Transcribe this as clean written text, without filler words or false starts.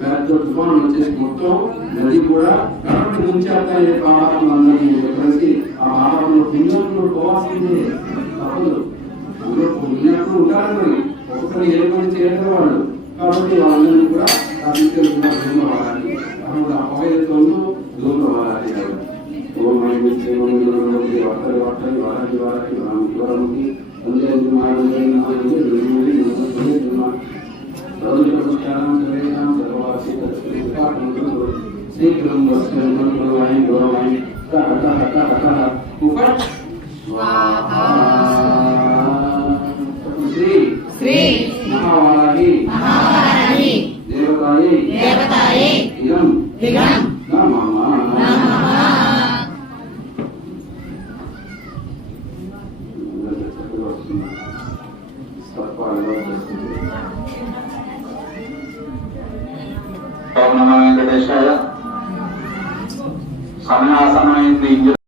పెద్ద తుఫాను వచ్చేసి మొత్తం నది కూడా కరెంట్ ముంచేస్తాయి పాపం అందరినీ చెప్పేసి ఆ పాపంలో పిల్లలు పోవాల్సిందే తప్పదు. అందులో పిల్లలు ఉంటారు మరి ఒక్కొక్కరు ఏ పని చేయడం వాళ్ళు కాబట్టి వాళ్ళందరినీ కూడా తీసుకెళ్తున్నారు దూరం అవ్వాలి. కాబట్టి ఆ పొగ ఎత్తుందో దూరం అవ్వాలి. శీఘ్రం శ్రీ మహావారాహి దేవతాయే ఇదం నమః. వెంకటేశాయ. సమయాసమైంది.